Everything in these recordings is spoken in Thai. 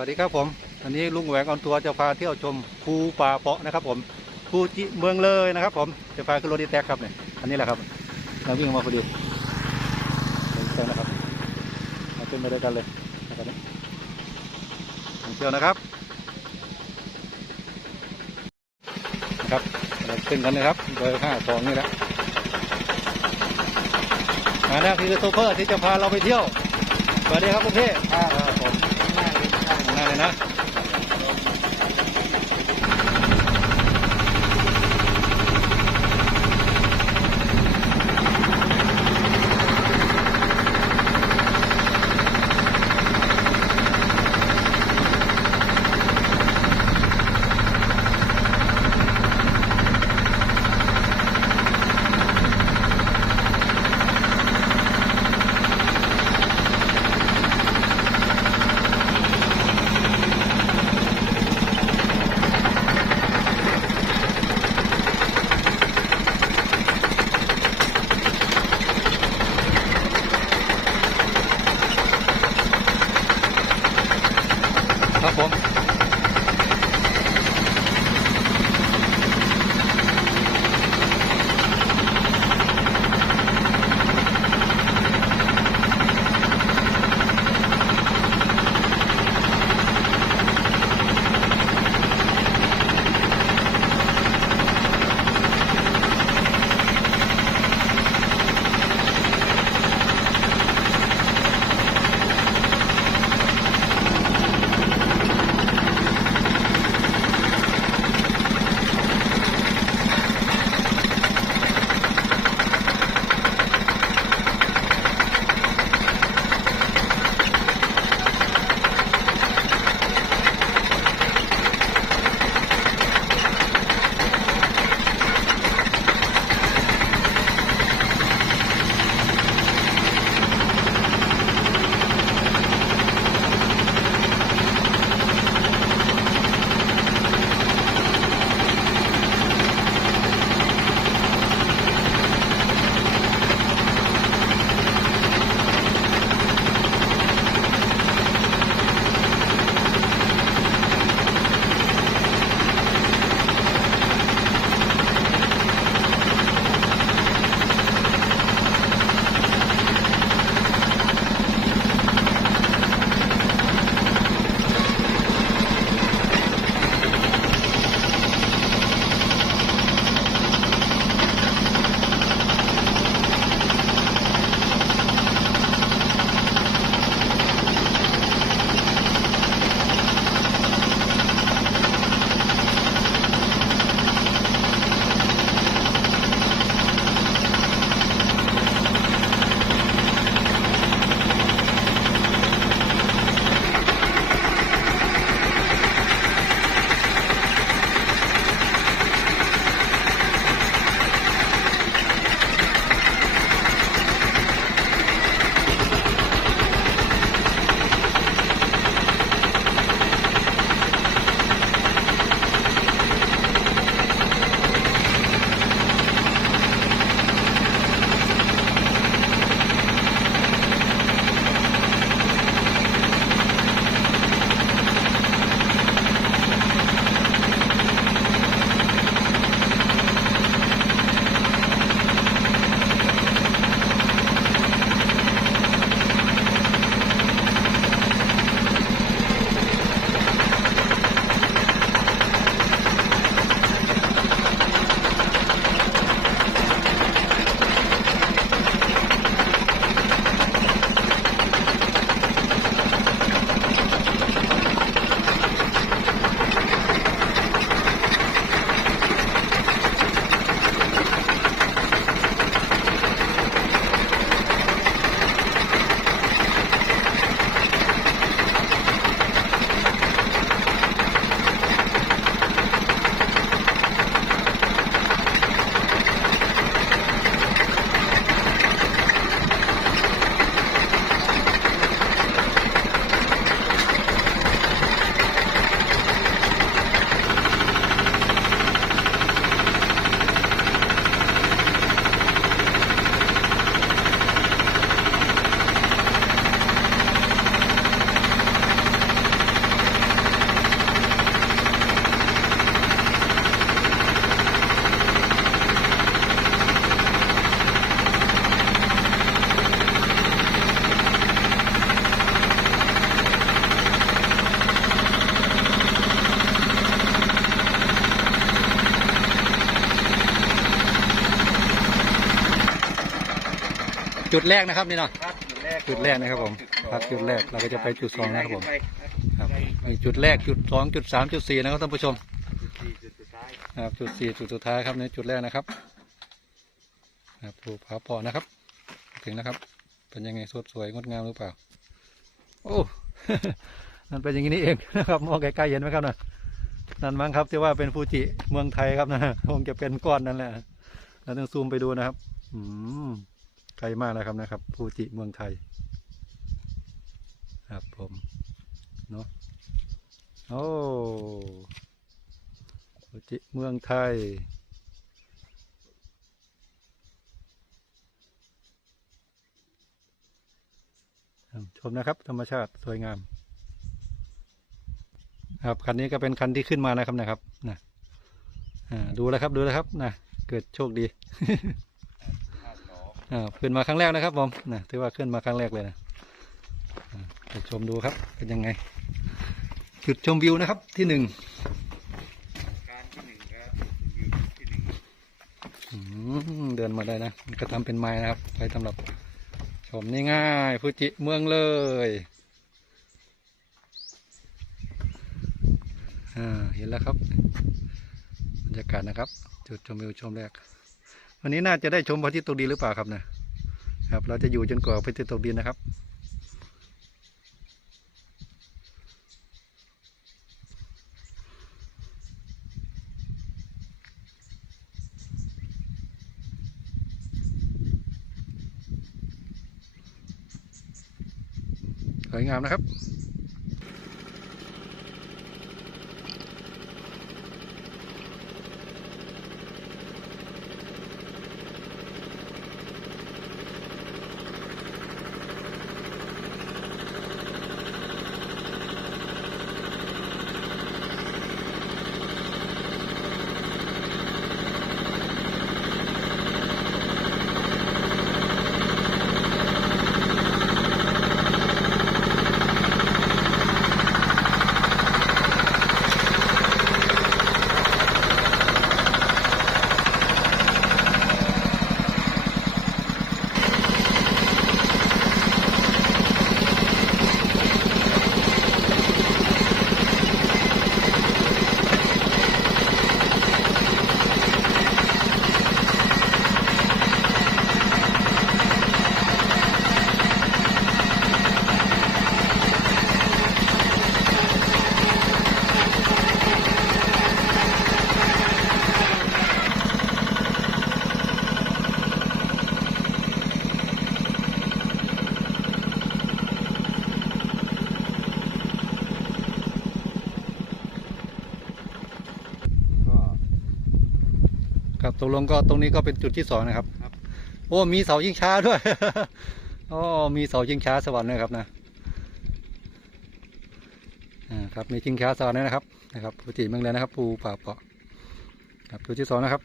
วัสดีครับผมอันนี้ลุงแหวงออนทัวร์จะพาเที่ยวชมภูป่าเปาะนะครับ ผมภูจิเมืองเลยนะครับ ผมจะพาขึ้นรถดีแท็กครับเนี่ยอันนี้แหละครับเราวิ่งมาพอดีเดินนะครับมาขึ้นไปด้วยกันเลยนะครับเที่ยวนะครับนะครับเราขึ้นกันนะครับเบอร์ห้าสองนี่แหละอันนี้คือโซเฟอร์ที่จะพาเราไปเที่ยวสวัสดีครับคุณพี่ครับผม น้าเลยนะ จุดแรกนะครับนี่เนาะครับจุดแรกจุดแรกนะครับผมจุดสองครับจุดแรกเราก็จะไปจุดสองนะครับผมไปครับมีจุดแรกจุดสองจุดสามจุดสี่นะครับท่านผู้ชมจุดสี่จุดสุดท้ายครับจุดสี่จุดสุดท้ายครับในจุดแรกนะครับครับภูผาปอนะครับ ถึงนะครับ เป็นยังไงสดสวยงดงามหรือเปล่า โอ้มันเป็นอย่างนี้นี่เองนะครับมองไกลๆเห็นไหมครับนะนั่นมั้งครับที่ว่าเป็นฟูจิเมืองไทยครับนะคงจะเป็นก้อนนั่นแหละเราต้องซูมไปดูนะครับ อืม ไกลมากนะครับนะครับฟูจิเมืองไทย ครับผมเนาะโอ้ฟูจิเมืองไทยชมนะครับ ธรรมชาติสวยงาม ครับคันนี้ก็เป็นคันที่ขึ้นมานะครับนะครับนะดูแล้วครับดูแล้วครับนะเกิดโชคดี ขึ้นมาครั้งแรกนะครับผมนะถือว่าขึ้นมาครั้งแรกเลยนะไปชมดูครับเป็นยังไง จุดชมวิวนะครับที่หนึ่งการที่หนึ่งครับวิวที่หนึ่งเดินมาได้นะมันก็ทำเป็นไม้นะครับไว้สำหรับชมนี่ง่ายฟูจิเมืองเลยเห็นแล้วครับบรรยากาศนะครับ จุดชมวิวชมแรก วันนี้น่าจะได้ชมพระอาทิตย์ตกดินหรือเปล่าครับนะครับ เราจะอยู่จนกว่าพระอาทิตย์ตกดินนะครับ สวยงามนะครับ ตกลงก็ตรงนี้ก็เป็นจุดที่สองนะครับครับโอ้มีเสายิงช้าด้วยโอ้มีเสายิงช้าสวรรค์ด้วยครับนะอ่าครับมีจิงช้าสวรรค์ด้วยนะครับนะครับปูจิเมืองเลยนะครับ ปูป่าเปาะครับจุดที่สองนะครับ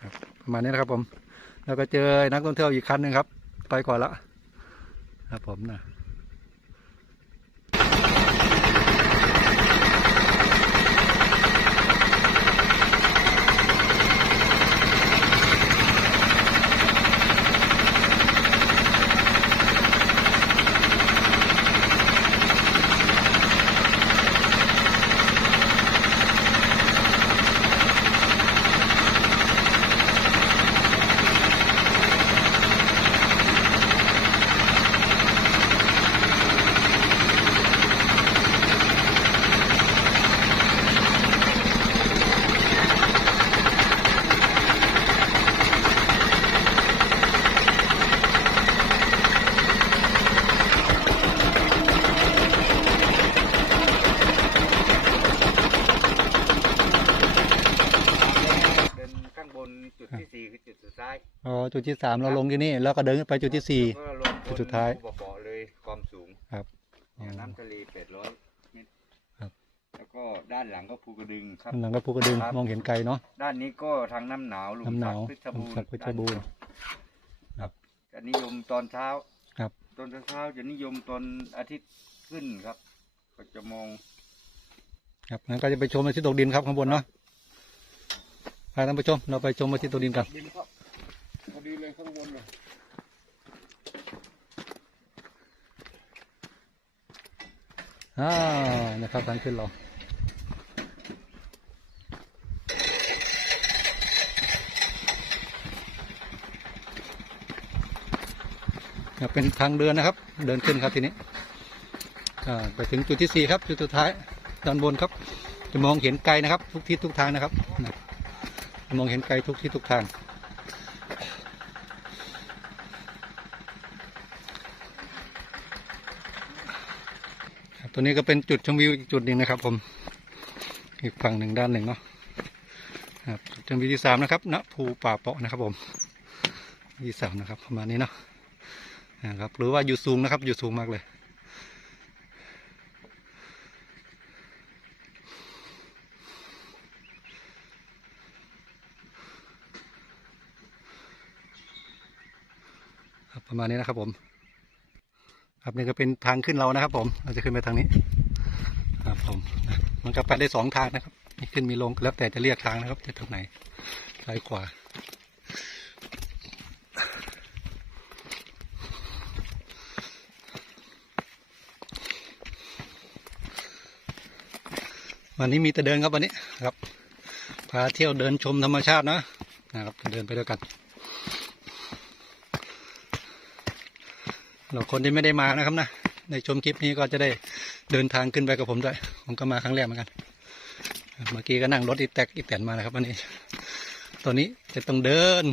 ครับ ประมาณนี้นะครับผม แล้วก็เจอนักท่องเที่ยวอีกคันหนึ่งครับ ไปก่อนละครับผมนะ เดินข้างบนจุดที่สี่คือจุดสุดท้าย อ๋อ จุดที่สามเราลงที่นี่แล้วก็เดินไปจุดที่สี่แล้วก็ลงบนจุดสุดท้ายภูเบาะเลยความสูงครับ เนี่ยน้ำทะเลแปดร้อยเมตรครับ แล้วก็ด้านหลังก็ภูกระดึงครับข้างหลังก็ภูกระดึงครับ มองเห็นไกลเนาะ ด้านนี้ก็ทางน้ำหนาวหลุมน้ำหนาวสักเพชรบูรหลุมสักณ์เพชรบูรณ์ครับจะนิยมตอนเช้าครับ ตอนเช้าจะนิยมตอนอาทิตย์ขึ้นครับ ก็จะมองครับงั้นก็จะไปชมอาทิตย์ตกดินครับข้างบนเนาะพาท่านผู้ชมเราไปชมอาทิตย์ตกดินกันบินครับพอ ดีเลยข้างบนน่ะอ่านะครับทางขึ้นเราครับเป็นทางเดินนะครับ เดินขึ้นครับทีนี้ไปถึงจุดที่สี่ครับ จุดสุดท้ายด้านบนครับ จะมองเห็นไกลนะครับ ทุกทิศทุกทางนะครับ มองเห็นไกลทุกทิศทุกทาง ครับ ตัวนี้ก็เป็นจุดชมวิวอีกจุดหนึ่งนะครับ ผม อีกฝั่งหนึ่งด้านหนึ่งเนาะครับจุดชมวิวที่สามนะครับณภูป่าเปาะนะครับ ผมที่สามนะครับ ประมาณนี้เนาะนะครับ หรือว่าอยู่สูงนะครับ อยู่สูงมากเลยประมาณนี้นะครับผม ครับนี่ก็เป็นทางขึ้นเรานะครับ ผม เราจะขึ้นไปทางนี้ ครับผมมันก็ไปได้สองทางนะครับมีขึ้นมีลงแล้วแต่จะเรียกทางนะครับ จะทางไหนซ้ายขวาวันนี้มีแต่เดินครับวันนี้ครับพาเที่ยวเดินชมธรรมชาตินะนะครับเดินไปด้วยกัน เราคนที่ไม่ได้มานะครับนะในชมคลิปนี้ก็จะได้เดินทางขึ้นไปกับผมด้วยผมก็มาครั้งแรกเหมือนกัน เมื่อกี้ก็นั่งรถอีแตกอีแตนมานะครับวันนี้ตอนนี้จะต้องเดิน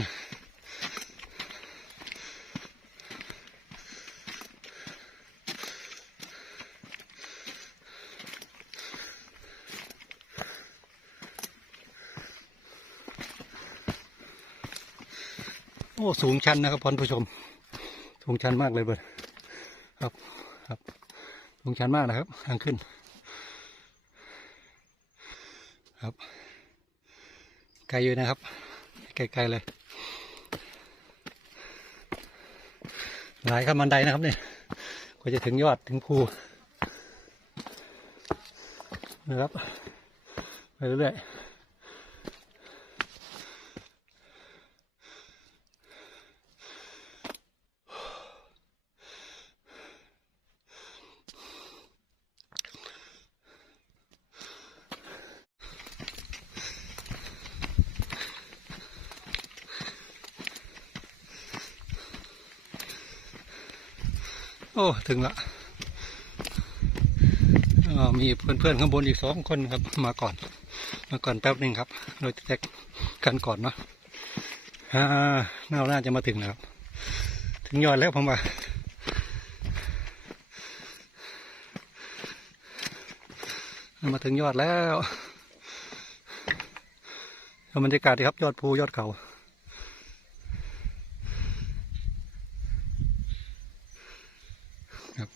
โอ้สูงชันนะครับท่านผู้ชม สูงชันมากเลยเบิร์ด ลงชันมากนะครับ ทางขึ้น ครับ ไกลอยู่นะครับ ไกลๆเลย หลายขั้นบันไดนะครับเนี่ยกว่าจะถึงยอดถึงภูนะครับ ไปเรื่อยๆ อ้ถึงละมีเพื่อนๆข้างบนอีกสองคนครับ มาก่อน มาก่อนแป๊บหนึ่งครับโดยแท็กกันก่อนเนาะอ่าน่าน่าจะมาถึงแล้วครับ ถึงยอดแล้วผมว่ามาถึงยอดแล้วบรรยากาศดีครับยอดภูยอดเขา ครับ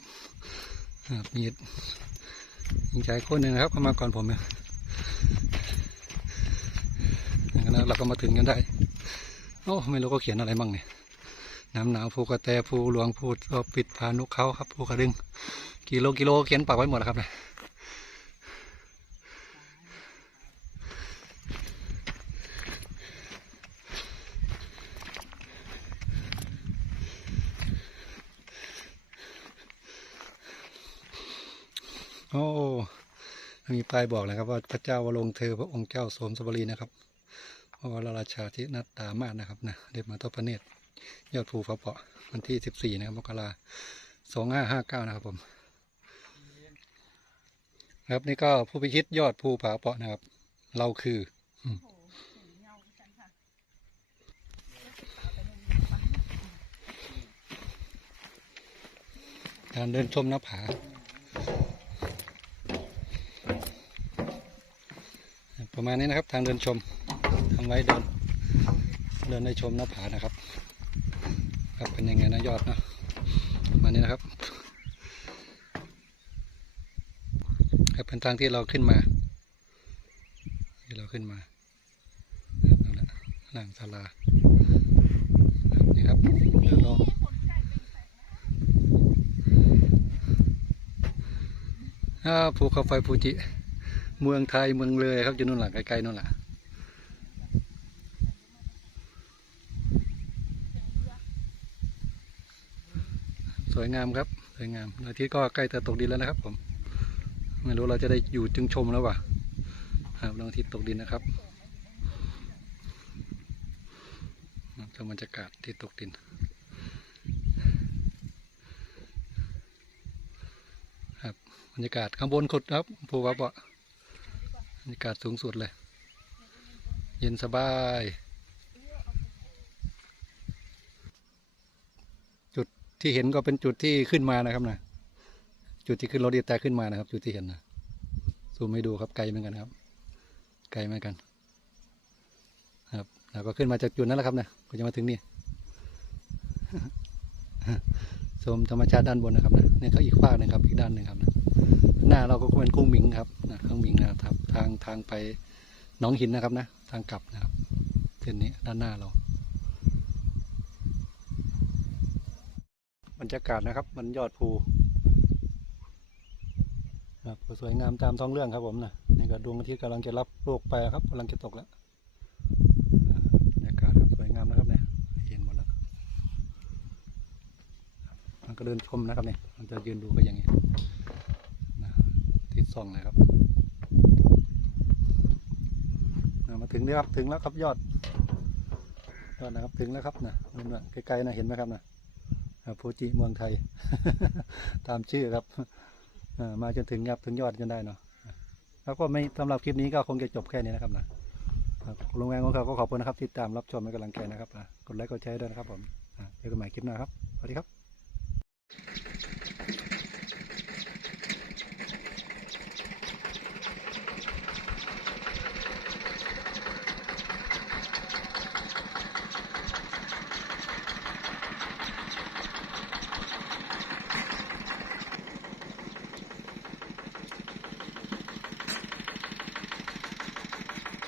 ครับ มียิงชายคนหนึ่งนะครับเข้ามาก่อนผมเนี่ยนะเราก็มาถึงกันได้ โอ้ไม่รู้ก็เขียนอะไรบ้างเนี่ย น้ำหนาวภูกระแตภูหลวงภูปิดพานุเขาครับภูกระดึง กิโลกิโลเขียนปากไว้หมดแล้วครับเนี่ย โอ้มีป้ายบอกเลยครับว่าพระเจ้าวรวงเธอพระองค์เจ้าสมสวรีนะครับพระวรราชาที่นัดตามาศนะครับนะเดชมาทพระเนตรยอดภูฟ้าเปาะวันที่สิบสี่นะครับมกราสองห้าห้าเก้านะครับผมครับนี่ก็ผู้พิชิตยอดภูผาเปาะนะครับ เราคือการเดินชมหน้าผา ประมาณนี้นะครับ ทางเดินชมทำไว้เดิน เดินในชมหน้าผานะครับ ครับเป็นยังไงนะยอดเนะประมาณนี้นะครับครับเป็นทางที่เราขึ้นมา ที่เราขึ้นมานั่นแหละหลังศาลาครับนี่ครับเดินรอบอ่าภูเขาไฟฟูจิ เมืองไทยเมืองเลยครับอยู่นู่นหละใกล้ๆนู่นหละสวยงามครับสวยงามอาทิตย์ก็ใกล้จะตกดินแล้วนะครับ ผมไม่รู้เราจะได้อยู่จึงชมแล้ววะครับดวงอาทิตย์ตกดินนะครับชมบรรยากาศที่ตกดินครับบรรยากาศข้างบนขุดครับภูวับเบะ รรยากาศสูงสุดเลย เย็นสบาย จุดที่เห็นก็เป็นจุดที่ขึ้นมานะครับนะจุดที่ขึ้นรถดีแต่ขึ้นมานะครับ จุดที่เห็นนะซูมให้ดูครับไกลเหมือนกันครับ ไกลเหมือนกัน ครับแล้วก็ขึ้นมาจากจุดนั้นแหละครับนะก็จะมาถึงนี่ชมธรรมชาติด้านบนนะครับนะนี่ก็อีกฝากหนึ่งครับอีกด้านหนึ่งครับนะ หน้าเราก็เป็นคุ้งหมิงครับนะคุ้งหมิงนะครับ ทางทางไปหนองหินนะครับนะ ทางกลับนะครับเส้นนี้ด้านหน้าเราบรรยากาศนะครับ มันยอดภูครับสวยงามตามท้องเรื่องครับผมนะนี่ก็ดวงอาทิตย์กำลังจะรับโลกไปครับกำลังจะตกแล้วอาบรรยากาศครับสวยงามนะครับเนี่ยเห็นหมดแล้วมันก็เดินชมนะครับเนี่ยมันจะยืนดูก็อย่างนี้ ส่องเลยครับมาถึงแล้วครับถึงแล้วครับยอดยอดนะครับถึงแล้วครับนะนู่นะไกลๆนะเห็นไหมครับนะฟูจิเมืองไทย ตามชื่อครับมาจนถึงครับถึงยอดจนได้เนาะแล้วก็ไม่สำหรับคลิปนี้ก็คงจะจบแค่นี้นะครับนะครับลุงแวงของเขาก็ขอบคุณนะครับที่ตามรับชมให้กำลังใจนะครับกดไลค์กดแชร์ด้วยนะครับผมเจอกันใหม่คลิปหน้าครับสวัสดีครับ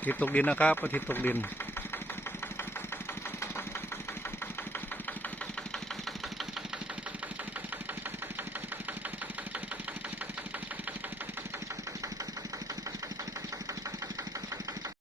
ทิตย์ตกดินนะครับอาทิตย์ตกดิน